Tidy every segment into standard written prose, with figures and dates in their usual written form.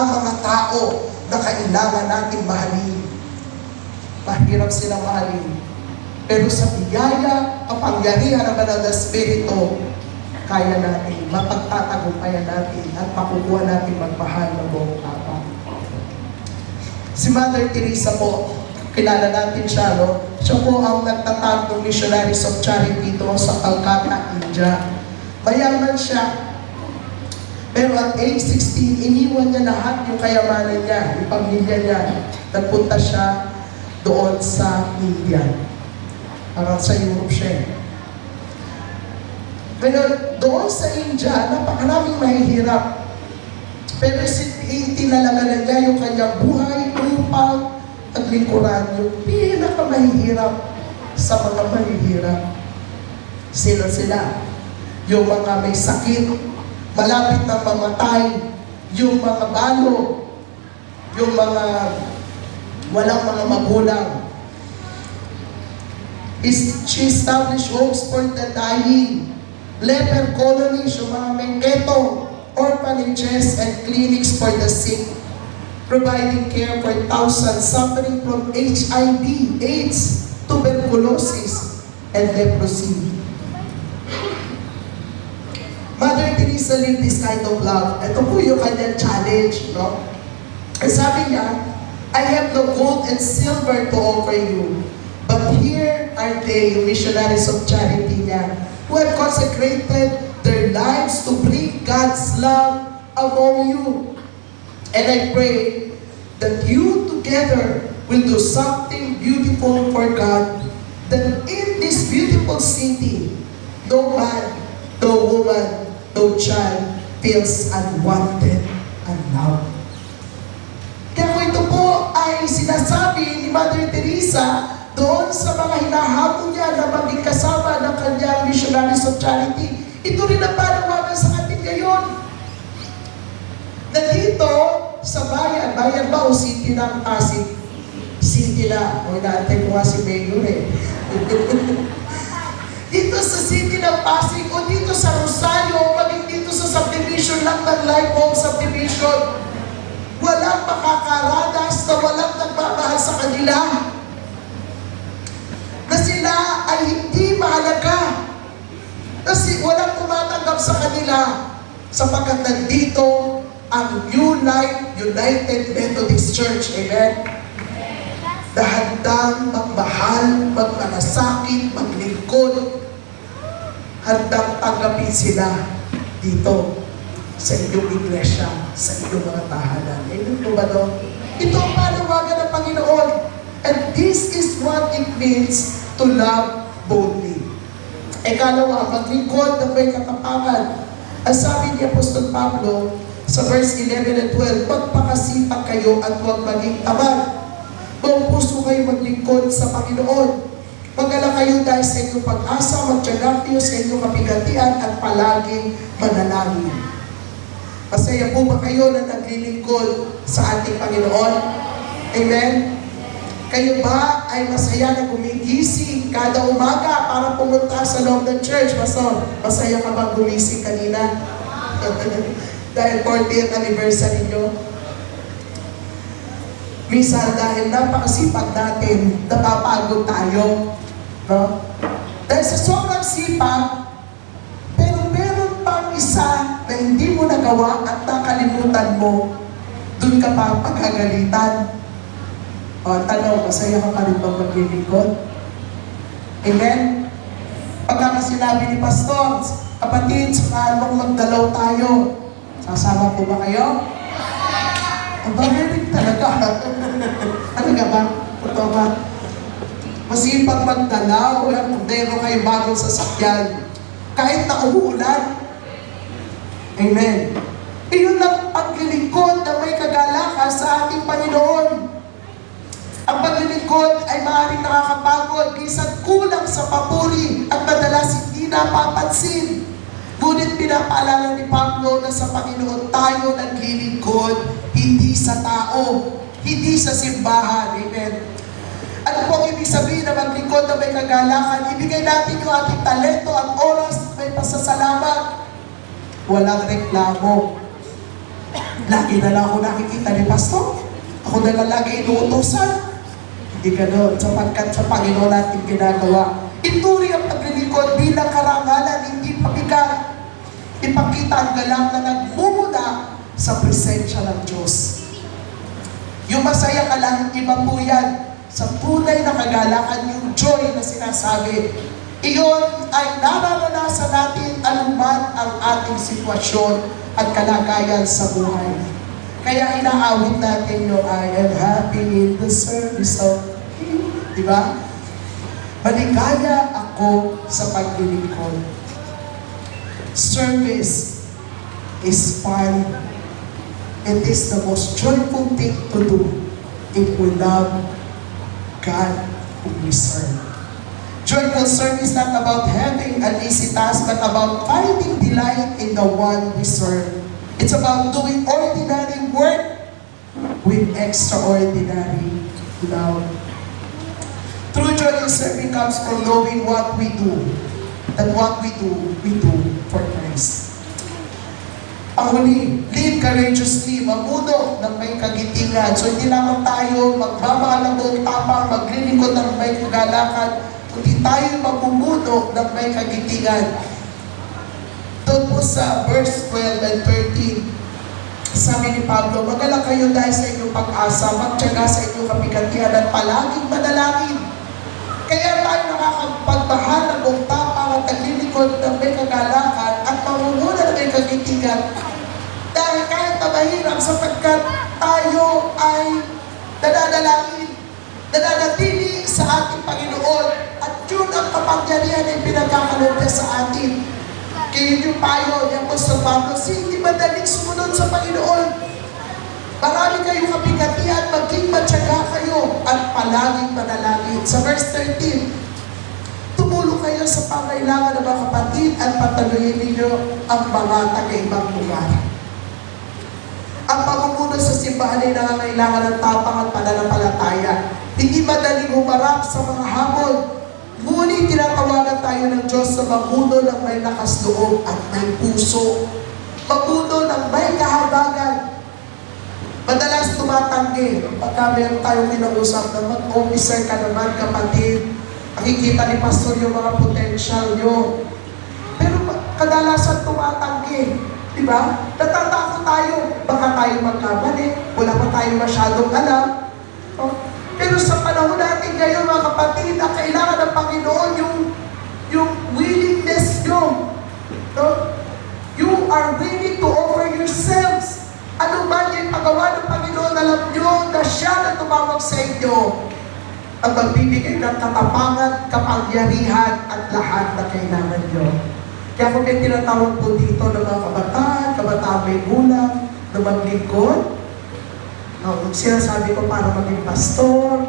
ang mga tao na kailangan natin mahalin. Mahirap silang mahalin. Pero sa biyaya, kapangyarihan ng Banal na Espiritu, kaya natin, mapagtatagumpayan natin, at makukuha natin magmahal ng buong tapa. Si Mother Teresa po, kilala natin siya, no? Siya po ang nagtatag ng Missionaries of Charity dito sa Calcutta, India. Mayaman siya. Pero at age 16, iniwan niya lahat yung kayamanan niya, yung pamilya niya. Nagpunta siya doon sa India. Parang sa Europe siya. Ngayon, doon sa India, napakaraming mahihirap. Pero itinalagalan niya yung kanyang buhay, upang at lingkuran yung pinakamahihirap sa mga mahihirap. Sila. Yung mga may sakit, malapit na mamatay, yung mga balo, yung mga walang mga magulang. She established homes for the dying, leper colonies, yung mga may ketong, orphanages and clinics for the sick, providing care for thousands suffering from HIV, AIDS, tuberculosis, and leprosy. Mother Teresa lived this kind of love. Ito po yung kanyang challenge, no? Ang sabi niya, I have no gold and silver to offer you, but here are they, yung missionaries of charity niya, who have consecrated their lives to bring God's love among you. And I pray that you together will do something beautiful for God, that in this beautiful city, no man, no woman, no child feels unwanted and loved. Kaya kung ito po ay sinasabi ni Mother Teresa doon sa mga hinahabol niya na maging kasama ng kanyang Missionaries of Charity, ito rin ang panawagan sa atin ngayon. Na dito sa bayan ba o city ng Pasig? City na. O inaantay ko nga si Mayor eh. Dito sa city ng Pasig o dito sa Rosario o maging dito sa subdivision lang ng Life Home Subdivision, walang makakaranas na walang nagmamahal sa kanila. Na sila ay hindi mahalaga. Kasi walang tumatanggap sa kanila sapagkat nandito ang New Life United Methodist Church. Amen? Na handang magmahal, magmalasakit, maglingkod, handang tanggapin sila dito sa inyong iglesia, sa inyong mga tahanan. Amen po ba no? Ito ang panawagan ng Panginoon. And this is what it means to love boldly. Ikalawa, maglingkod na may katapangan. Ang sabi ni Apostol Pablo sa verse 11 and 12, magpakasipag kayo at huwag maging tamad. Buong puso kayo maglingkod sa Panginoon. Magala kayo dahil sa inyong pag-asa, magtiyaga kayo sa inyong kapigatian at palaging manalangin. Masaya po ba kayo na naglilingkod sa ating Panginoon? Amen? Kayo ba ay masaya na gumigising kada umaga para pumunta sa loob ng church? Masaya ka bang gumising kanina? Dahil 40th anniversary nyo? Minsan dahil napakasipag natin, napapagod tayo. No? Dahil sa sobrang sipag, pero meron pang isa na hindi mo nagawa at nakalimutan mo, dun ka pa pagkagalitan. O, tanong, masaya ka pa rin bang maglilingkod? Amen? Pagka sinabi ni Pastor, kapatid, saka mong magdalaw tayo. Sasama po ba kayo? Ang barinig talaga. Talaga ba? Ito ba? Masipag magdalaw, kung meron kayo bagong sasakyan. Kahit na umuulan. Amen. Iyon lang paglilingkod na may kagalakan sa ating Panginoon. Ang paglilingkod ay maaaring nakakapagod, minsan kulang sa papuri at madalas hindi napapansin. Ngunit pinapaalala ni Pablo na sa Panginoon tayo naglilingkod, hindi sa tao, hindi sa simbahan. Amen. Ano po ang ibig sabihin na maglingkod na may kagalakan? Ibigay natin yung ating talento at oras, may pasasalamat. Walang reklamo. Lagi na lang ako nakikita ni Pastor. Ako na lang lagi inuutosan. Hindi gano'n, sapagkat sa Panginoon natin ginagawa. Ituri ang paglilingkod bilang karangalan, hindi pabigat. Ipakita ang galang na nagmumula sa presensya ng Diyos. Yung masaya ka lang, iba po yan. Sa tunay na kagalakan, yung joy na sinasabi, iyon ay nararanasan natin anuman ang ating sitwasyon at kalagayan sa buhay. Kaya inaawit natin yung I am happy in the service of Him. Diba? Maligaya ako sa paglilingkod. Service is fun. It is the most joyful thing to do if we love God whom we serve. Joyful service is not about having an easy task, but about finding delight in the one we serve. It's about doing ordinary work with extraordinary love. True joy in serving comes from knowing what we do. That what we do for Christ. Ang huli, live courageously, mamuno ng may kagitingan. So hindi lamang tayo magbabalabog, tapang, maglilingkod ng may kagalakan, kundi tayo mamumuno ng may kagitingan. Doon po sa verse 12 and 13, sabi ni Pablo, magalang kayo dahil sa inyong pag-asa, magtiyaga sa inyong kapigatian at palaging manalangin. Kaya tayo nakakapagbahan ng buong tapang at naglilingkod ng may kagalakan at mamumuna ng may kagitingan. Dahil kahit na mahirap sapagkat tayo ay nananalangin, nananatili sa ating Panginoon at yun ang kapangyarihan ay pinagkakaloob niya sa atin. Kaya yung payo ni Apostol Pablo, hindi madaling sumunod sa Panginoon. Marami kayong kapigatian, maging matyaga kayo at palaging manalangin. Sa verse 13, tumulong kayo sa pangailangan ng mga kapatid at patuloyin ninyo ang mga taga-ibang lugar. Ang pamumuno sa simbahan ay nangangailangan ng tapang at pananampalataya. Hindi madaling humarap sa mga hamon. Ngunit tinatawagan tayo ng Diyos na mamuno ng may lakas loob at may puso. Mamuno ng may kahabagan. Madalas tumatanggi. Pagka meron tayong kinausap na mag-officer ka naman, kapatid, nakikita ni Pastor yung mga potential nyo. Pero kadalasan tumatanggi. Diba? Natatakot tayo. Baka tayo magkamali. Wala pa tayo masyadong alam. Pero sa panahon natin ngayon, mga kapatid, ang kailangan ng Panginoon yung willingness nyo. No? You are willing to offer yourselves. Ano ba yung pagawa ng Panginoon? Alam nyo na siya na tumawag sa inyo ang magbibigay ng katapangan, kapangyarihan at lahat na kailangan nyo. Kaya kung may tinatawag po dito ng mga kabataan may gulang, na maglingkod, sinasabi ko para maging pastor,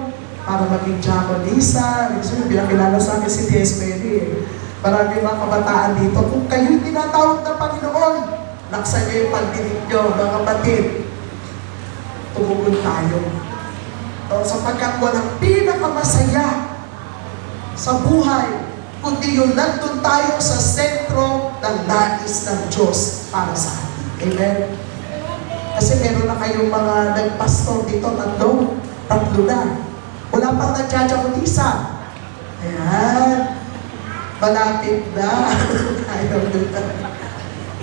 para maging diakonisa. Minsan pinakilala sa akin si T.S. Perry. Marami mga kabataan dito. Kung kayo'y tinatawag ng Panginoon, naksa niyo yung pagdinig niyo, mga kapatid. Tumugon tayo. Sapagkat walang pinakamasaya sa buhay, kundi yung nandun tayo sa sentro ng nais ng Diyos para sa atin. Amen? Kasi meron na kayong mga nagpastor dito, tatlo na. Wala pang nagjajakunisa. Ayan. Malapit na. Ayaw na.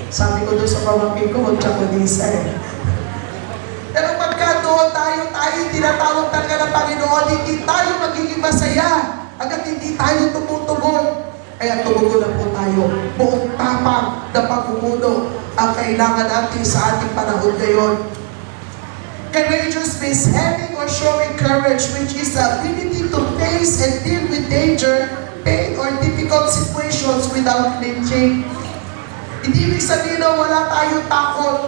Sabi ko doon sa pamangkin ko, magjakunisa eh. Pero pagka doon tayo tinatawag talaga ng Panginoon, hindi tayo magiging masaya hanggang hindi tayo tumutugon. Kaya tumugon na po tayo. Buong tapang na pagmumuno ang kailangan natin sa ating panahon ngayon. Courageous means having or showing courage, which is the ability to face and deal with danger, pain, or difficult situations without flinching. Hindi ibig sabihin na wala tayong takot,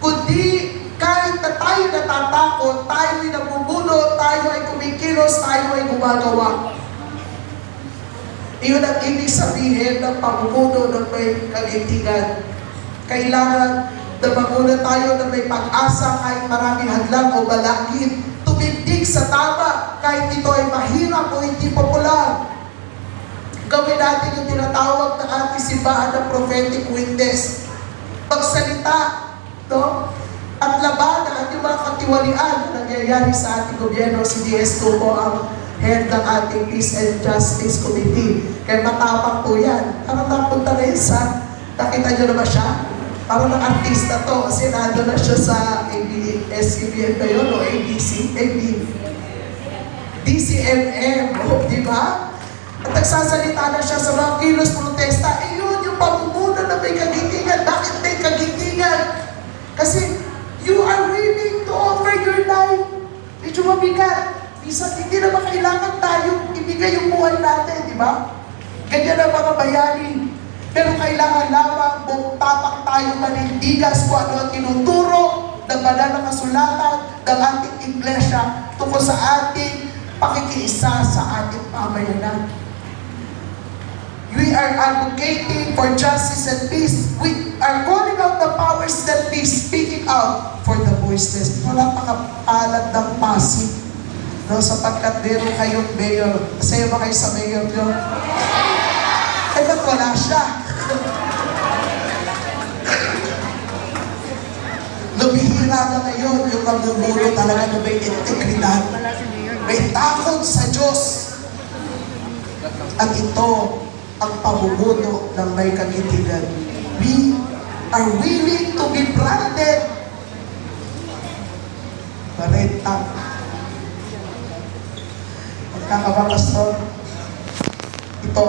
kundi kahit na tayo natatakot, tayo ay namumuno, tayo ay kumikilos, tayo ay gumagawa. Iyon ang ibig sabihin ng pamumuno ng may kagintingan. Kailangan na maguna tayo na may pag-asa kahit maraming hadlang o balakid. Tumindig sa tama kahit ito ay mahirap o hindi popular. Gawin natin yung tinatawag na ating simbahan ng prophetic witness. Pagsalita, no? at labanan yung mga katiwalian na nangyayari sa ating gobyerno. Si DS2 po ang head ng ating Peace and Justice Committee. Kaya matapang po yan. Parang napunta na yun sa, nakita nyo na ba siya? Parang ng artista to, kasi nando na siya sa SCBM ba yun, o ABC? DCMM, di ba? At nagsasalita na siya sa mga kilos protesta, yun yung pamumuno na may kagitingan. Bakit may kagitingan? Kasi you are willing to offer your life. Medyo mabigat. Minsan hindi naman kailangan tayo ibigay yung buhay natin, di ba? Ganyan ang mga bayani. Pero kailangan lamang tapak tayo manindigas kung ano ang tinuturo ng banal na kasulatan ng ating iglesia tungkol sa ating pakikiisa sa ating pamayanan. We are advocating for justice and peace. We are calling out the powers that be, speaking out for the voiceless. Wala pakapalad ng Pasig. No, sapagkat meron kayong mayor. Masaya ba kayo sa mayor nyo? Eh, ba't wala siya? Lumihira na ngayon yung namumuno talaga na may integridad. May takot sa Diyos. At ito ang pamumuno ng may kagitingan. We are willing to be